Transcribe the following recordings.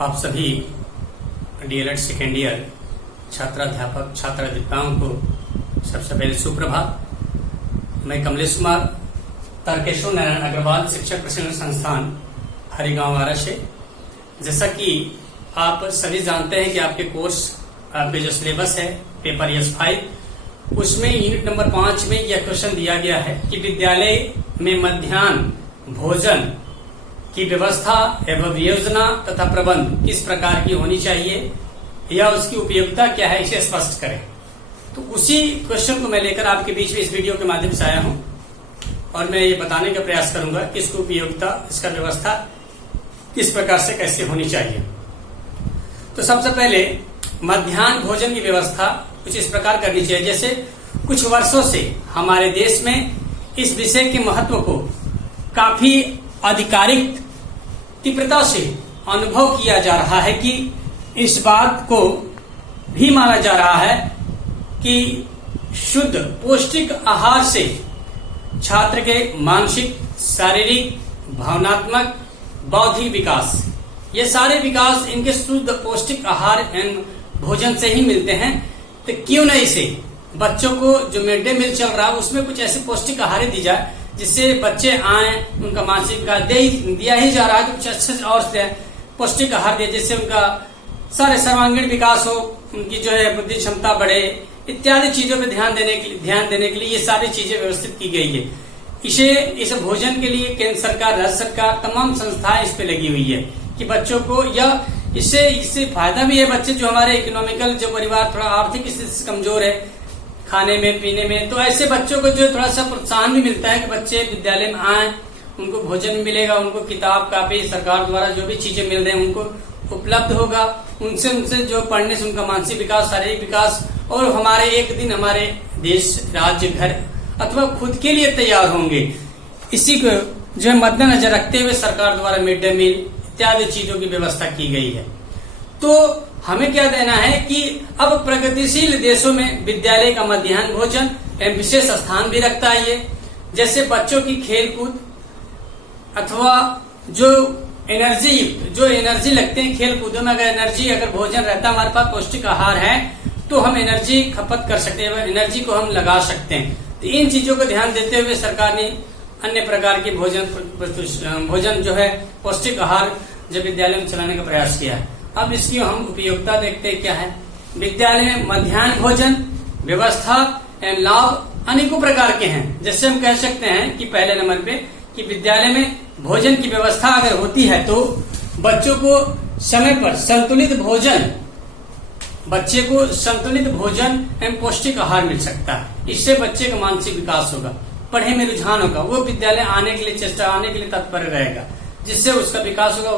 आप सभी DElEd second year छात्राध्यापक छात्राध्यापिकाओं को सबसे पहले सुप्रभात। मैं कमलेश कुमार तारकेश्वर नारायण अग्रवाल शिक्षक प्रशिक्षण संस्थान हरिगांव आरा से। जैसा कि आप सभी जानते हैं कि आपके कोर्स आपके जो सिलेबस है पेपर S5 उसमें यूनिट नंबर 5 में यह क्वेश्चन दिया गया है कि विद्यालय में मध्याह्न भोजन की व्यवस्था एवं योजना तथा प्रबंध किस प्रकार की होनी चाहिए या उसकी उपयोगिता क्या है, इसे स्पष्ट करें। तो उसी क्वेश्चन को मैं लेकर आपके बीच में इस वीडियो के माध्यम से आया हूं और मैं ये बताने का प्रयास करूंगा कि इसकी उपयोगिता, इसका व्यवस्था किस प्रकार से कैसे होनी चाहिए। तो सबसे पहले मध्याह्न भोजन की व्यवस्था कुछ इस प्रकार करनी चाहिए। जैसे कुछ वर्षों से हमारे देश में इस विषय के महत्व को काफी आधिकारिक तीव्रता से अनुभव किया जा रहा है कि इस बात को भी माना जा रहा है कि शुद्ध पौष्टिक आहार से छात्र के मानसिक, शारीरिक, भावनात्मक, बौद्धिक विकास, ये सारे विकास इनके शुद्ध पौष्टिक आहार एवं भोजन से ही मिलते हैं। तो क्यों न इसे बच्चों को जो मिड डे मील चल रहा है उसमें कुछ ऐसे पौष्टिक आहार दी जाए जिससे बच्चे आए, उनका मानसिक विकास दिया ही जा रहा है तो कुछ अच्छे और पौष्टिक आहार दिए जिससे उनका सारे सर्वांगीण विकास हो, उनकी जो है बुद्धि क्षमता बढ़े, इत्यादि चीजों पे ध्यान देने के लिए ये सारी चीजें व्यवस्थित की गई है। इस भोजन के लिए केंद्र सरकार, राज्य सरकार, तमाम संस्थाएं इस पे लगी हुई है कि बच्चों को या इससे फायदा भी है। बच्चे जो हमारे इकोनॉमिकल जो परिवार थोड़ा आर्थिक स्थिति से कमजोर है, खाने में पीने में, तो ऐसे बच्चों को जो थोड़ा सा प्रोत्साहन भी मिलता है कि बच्चे विद्यालय में आए, उनको भोजन मिलेगा, उनको किताब कापी सरकार द्वारा जो भी चीजें मिल रही हैं उनको उपलब्ध होगा। उनसे जो पढ़ने से उनका मानसिक विकास, शारीरिक विकास और हमारे एक दिन हमारे देश, राज्य, घर अथवा खुद के लिए तैयार होंगे। इसी को जो है मद्देनजर रखते हुए सरकार द्वारा मिड डे मील इत्यादि चीजों की व्यवस्था की गई है। तो हमें क्या देना है कि अब प्रगतिशील देशों में विद्यालय का मध्याह्न भोजन एवं विशेष स्थान भी रखता है। ये जैसे बच्चों की खेल कूद अथवा जो एनर्जी लगते हैं खेल कूदों में, अगर भोजन रहता है, हमारे पास पौष्टिक आहार है तो हम एनर्जी खपत कर सकते हैं, एनर्जी को हम लगा सकते हैं। तो इन चीजों को ध्यान देते हुए सरकार ने अन्य प्रकार के भोजन जो है पौष्टिक आहार जो विद्यालय में चलाने का प्रयास किया है। अब इसकी हम उपयोगिता देखते हैं क्या है। विद्यालय में मध्याह्न भोजन व्यवस्था एवं लाभ अनेकों प्रकार के हैं। जैसे हम कह सकते हैं कि पहले नंबर पे कि विद्यालय में भोजन की व्यवस्था अगर होती है तो बच्चों को समय पर बच्चे को संतुलित भोजन एवं पौष्टिक आहार मिल सकता है। इससे बच्चे का मानसिक विकास होगा, पढ़ाई में रुझान होगा, वो विद्यालय आने के लिए तत्पर रहेगा, जिससे उसका विकास होगा,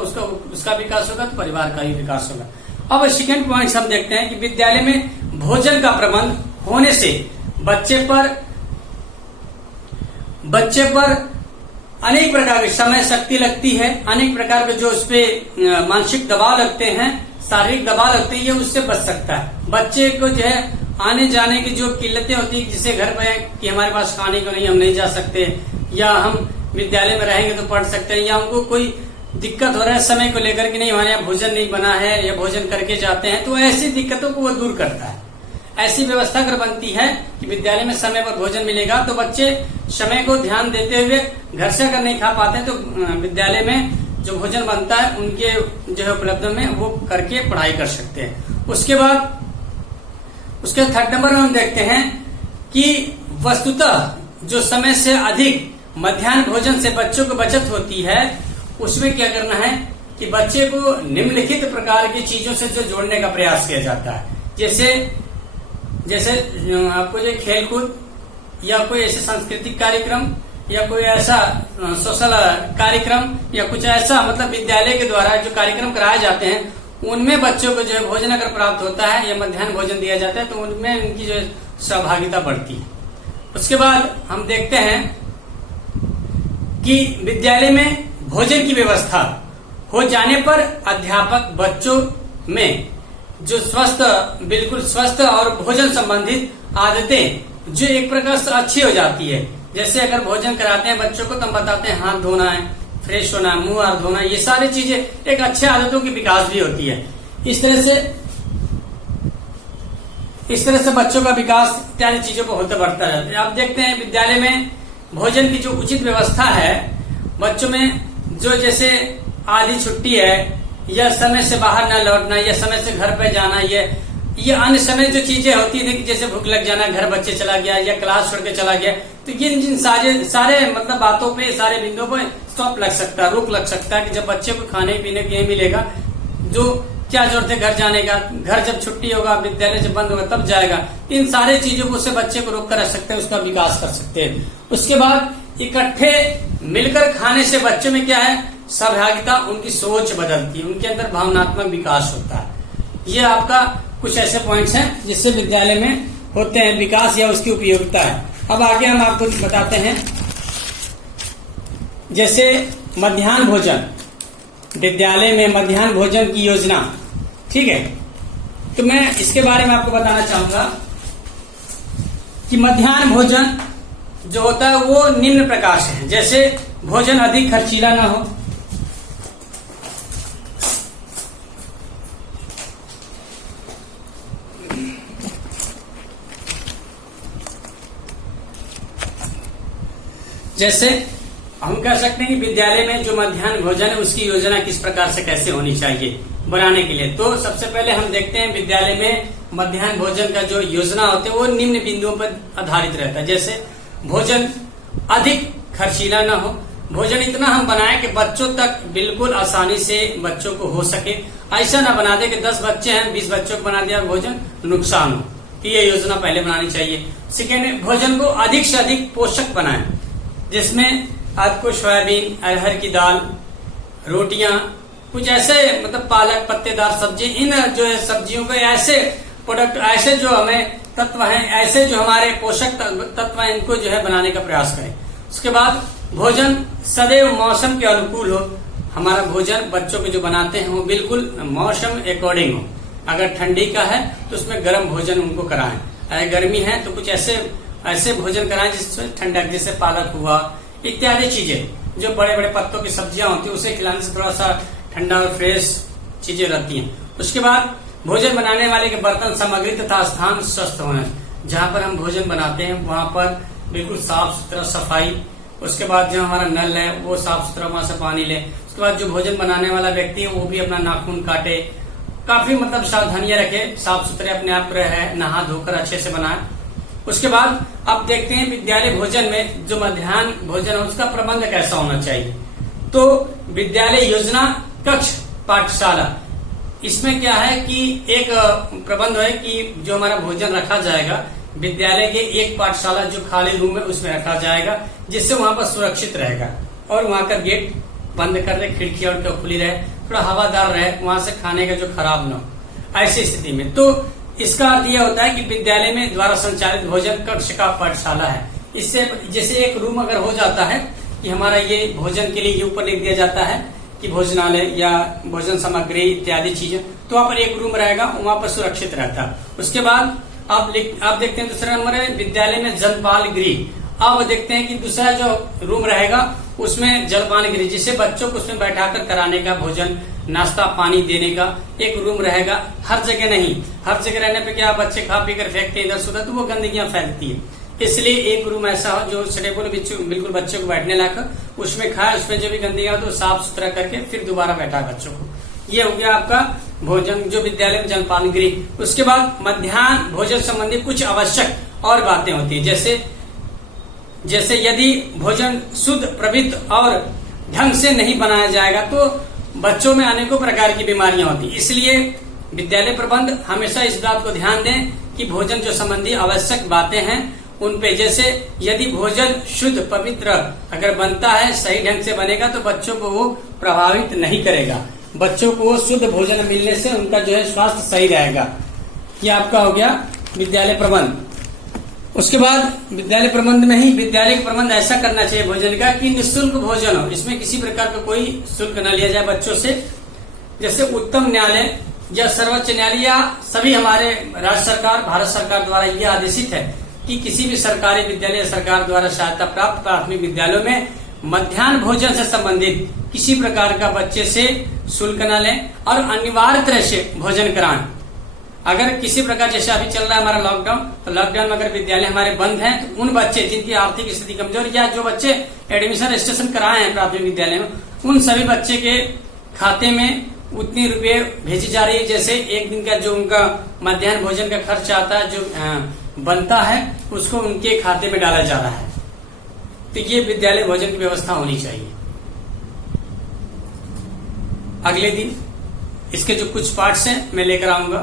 उसका विकास होगा तो परिवार का ही विकास होगा। अब सेकंड पॉइंट हम देखते हैं कि विद्यालय में भोजन का प्रबंध होने से बच्चे पर अनेक प्रकार की समय शक्ति लगती है, अनेक प्रकार के जो उस पे मानसिक दबाव लगते हैं, शारीरिक दबाव लगते हैं, ये उससे बच सकता है। बच्चे को जो है आने जाने की जो किल्लतें होती है, जिसे घर पे कि हमारे पास खाने को नहीं, हम नहीं जा सकते, या हम विद्यालय में रहेंगे तो पढ़ सकते हैं, या हमको कोई दिक्कत हो रहा है समय को लेकर के नहीं, हमारे यहाँ भोजन नहीं बना है या भोजन करके जाते हैं, तो ऐसी दिक्कतों को वो दूर करता है। ऐसी व्यवस्था अगर बनती है कि विद्यालय में समय पर भोजन मिलेगा तो बच्चे समय को ध्यान देते हुए घर से अगर नहीं खा पाते हैं तो विद्यालय में जो भोजन बनता है उनके जो है उपलब्ध में वो करके पढ़ाई कर सकते हैं। उसके थर्ड नंबर में हम देखते हैं कि वस्तुतः जो समय से अधिक मध्याह्न भोजन से बच्चों को बचत होती है, उसमें क्या करना है कि बच्चे को निम्नलिखित प्रकार की चीजों से जो जोड़ने का प्रयास किया जाता है। जैसे आपको जो खेल कूद या कोई ऐसे सांस्कृतिक कार्यक्रम या कोई ऐसा सोशल कार्यक्रम या कुछ ऐसा, मतलब विद्यालय के द्वारा जो कार्यक्रम कराए जाते हैं उनमें बच्चों को जो है भोजन अगर प्राप्त होता है या मध्याह्न भोजन दिया जाता है तो उनमें उनकी जो सहभागिता बढ़ती है। उसके बाद हम देखते हैं कि विद्यालय में भोजन की व्यवस्था हो जाने पर अध्यापक बच्चों में जो बिल्कुल स्वस्थ और भोजन संबंधित आदतें जो एक प्रकार से अच्छी हो जाती है। जैसे अगर भोजन कराते हैं बच्चों को तो हम बताते हैं हाथ धोना है, फ्रेश होना, मुंह हाथ धोना, ये सारी चीजें एक अच्छे आदतों की विकास भी होती है। इस तरह से बच्चों का विकास इत्यादि चीजों को होता बढ़ता रहता है। आप देखते हैं विद्यालय में भोजन की जो उचित व्यवस्था है, बच्चों में जो जैसे आधी छुट्टी है, या समय से बाहर न लौटना, या समय से घर पे जाना, ये अन्य समय जो चीजें होती है कि जैसे भूख लग जाना, घर बच्चे चला गया या क्लास छोड़ के चला गया, तो ये जिन सारे मतलब बातों पे, सारे बिंदुओं पे स्टॉप लग सकता है, रोक लग सकता है कि जब बच्चे को खाने पीने के लिए मिलेगा, जो क्या जरूरत है घर जाने का, घर जब छुट्टी होगा, विद्यालय जब बंद होगा तब जाएगा। इन सारे चीजों को उससे बच्चे को रोक कर रख सकते हैं, उसका विकास कर सकते हैं। उसके बाद इकट्ठे मिलकर खाने से बच्चों में क्या है, सहभागिता, उनकी सोच बदलती है, उनके अंदर भावनात्मक विकास होता है। ये आपका कुछ ऐसे पॉइंट्स हैं जिससे विद्यालय में होते हैं विकास या उसकी उपयोगिता है। अब आगे हम आपको बताते हैं, जैसे मध्याह्न भोजन, विद्यालय में मध्याह्न भोजन की योजना, ठीक है। तो मैं इसके बारे में आपको बताना चाहूंगा कि मध्याह्न भोजन जो होता है वो निम्न प्रकार से है। जैसे भोजन अधिक खर्चीला ना हो, जैसे हम कह सकते हैं कि विद्यालय में जो मध्याह्न भोजन है उसकी योजना किस प्रकार से कैसे होनी चाहिए बनाने के लिए। तो सबसे पहले हम देखते हैं विद्यालय में मध्याह्न भोजन का जो योजना होती है वो निम्न बिंदुओं पर आधारित रहता है। जैसे भोजन अधिक खर्चीला ना हो, भोजन इतना हम बनाएं कि बच्चों तक बिल्कुल आसानी से बच्चों को हो सके। ऐसा ना बना दे कि 10 बच्चे हैं, 20 बच्चों को बना दिया और भोजन नुकसान हो, तो ये योजना पहले बनानी चाहिए। सेकेंड, भोजन को अधिक से अधिक पोषक बनाएं, जिसमें आपको सोयाबीन, अरहर की दाल, रोटियां, कुछ ऐसे मतलब पालक, पत्तेदार सब्जी, इन जो है सब्जियों को ऐसे प्रोडक्ट, ऐसे जो हमें तत्व हैं, ऐसे जो हमारे पोषक तत्व हैं, इनको जो है बनाने का प्रयास करें। उसके बाद भोजन सदैव मौसम के अनुकूल हो। हमारा भोजन बच्चों के जो बनाते हैं वो बिल्कुल मौसम अकॉर्डिंग हो। अगर ठंडी का है तो उसमें गर्म भोजन उनको कराएं, अगर गर्मी है तो कुछ ऐसे भोजन कराएं जिससे ठंडक, जैसे पालक हुआ इत्यादि चीजें, जो बड़े बड़े पत्तों की सब्जियां होती है उसे खिलाने से थोड़ा सा ठंडा और फ्रेश चीजें रहती हैं। उसके बाद भोजन बनाने वाले के बर्तन, सामग्री तथा स्थान स्वस्थ होना। जहाँ पर हम भोजन बनाते हैं वहां पर बिल्कुल साफ सुथरा, सफाई। उसके बाद जो हमारा नल है वो साफ सुथरा, वहां से पानी ले। उसके बाद जो भोजन बनाने वाला व्यक्ति है वो भी अपना नाखून काटे, काफी मतलब सावधानियां रखे, साफ सुथरे अपने आप रहे, नहा धोकर अच्छे से बनाए। उसके बाद आप देखते हैं विद्यालय भोजन में जो मध्याह्न भोजन है उसका प्रबंध कैसा होना चाहिए। तो विद्यालय योजना, कक्ष, पाठशाला, इसमें क्या है कि एक प्रबंध है कि जो हमारा भोजन रखा जाएगा विद्यालय के एक पाठशाला जो खाली रूम है उसमें रखा जाएगा, जिससे वहां पर सुरक्षित रहेगा और वहां का गेट बंद कर दे, खिड़कियां उनका खुली रहे, थोड़ा हवादार रहे, वहां से खाने का जो खराब न हो। ऐसी स्थिति में तो इसका अर्थ यह होता है कि विद्यालय में द्वारा संचालित भोजन कक्ष का पाठशाला है। इससे जैसे एक रूम अगर हो जाता है कि हमारा ये भोजन के लिए ये ऊपर लिख दिया जाता है कि भोजनालय या भोजन सामग्री इत्यादि चीजें, तो वहां पर एक रूम रहेगा, वहां पर सुरक्षित रहता है। उसके बाद आप देखते हैं दूसरा नंबर है विद्यालय में जलपान गृह। अब देखते हैं कि दूसरा जो रूम रहेगा उसमें जलपान गृह, जिसे बच्चों को उसमें बैठाकर कराने का, भोजन नाश्ता पानी देने का एक रूम रहेगा। हर जगह नहीं, हर जगह रहने पे क्या बच्चे खा पी कर फेंकते इधर से उधर, तो वो गंदगियां फैलती है। इसलिए एक रूम ऐसा हो जो स्टेबल बिल्कुल बच्चों को बैठने लायक, उसमें खाए, उसमें जो भी गंदगियां हो तो साफ सुथरा करके फिर दोबारा बैठाए बच्चों को। ये हो गया आपका भोजन जो विद्यालय में जलपान गृह। उसके बाद मध्याह्न भोजन संबंधी कुछ आवश्यक और बातें होती है, जैसे यदि भोजन शुद्ध, पवित्र और ढंग से नहीं बनाया जाएगा तो बच्चों में अनेकों प्रकार की बीमारियां होती। इसलिए विद्यालय प्रबंध हमेशा इस बात को ध्यान दें कि भोजन जो संबंधी आवश्यक बातें हैं उन पे, जैसे यदि भोजन शुद्ध पवित्र अगर बनता है, सही ढंग से बनेगा तो बच्चों को वो प्रभावित नहीं करेगा, बच्चों को शुद्ध भोजन मिलने से उनका जो है स्वास्थ्य सही रहेगा। ये आपका हो गया विद्यालय प्रबंध। उसके बाद विद्यालय प्रबंध में ही विद्यालय का प्रबंध ऐसा करना चाहिए भोजन का कि निःशुल्क भोजन हो, इसमें किसी प्रकार का कोई शुल्क न लिया जाए बच्चों से। जैसे उत्तम न्यायालय या सर्वोच्च न्यायालय या सभी हमारे राज्य सरकार, भारत सरकार द्वारा यह आदेशित है कि किसी भी सरकारी विद्यालय, सरकार द्वारा सहायता प्राप्त प्राथमिक विद्यालयों में मध्याह्न भोजन से संबंधित किसी प्रकार का बच्चे से शुल्क न लें और अनिवार्य तरह से भोजन कराएं। अगर किसी प्रकार, जैसे अभी चल रहा है हमारा लॉकडाउन, तो लॉकडाउन में अगर विद्यालय हमारे बंद हैं तो उन बच्चे जिनकी आर्थिक स्थिति कमजोर या जो बच्चे एडमिशन रजिस्ट्रेशन कराए हैं प्राथमिक विद्यालय में, उन सभी बच्चे के खाते में उतनी रुपये भेजी जा रही है जैसे एक दिन का जो उनका मध्याह्न भोजन का खर्च आता है, जो बनता है, उसको उनके खाते में डाला जा रहा है। तो ये विद्यालय भोजन की व्यवस्था होनी चाहिए। अगले दिन इसके जो कुछ पार्ट्स हैं मैं लेकर आऊंगा।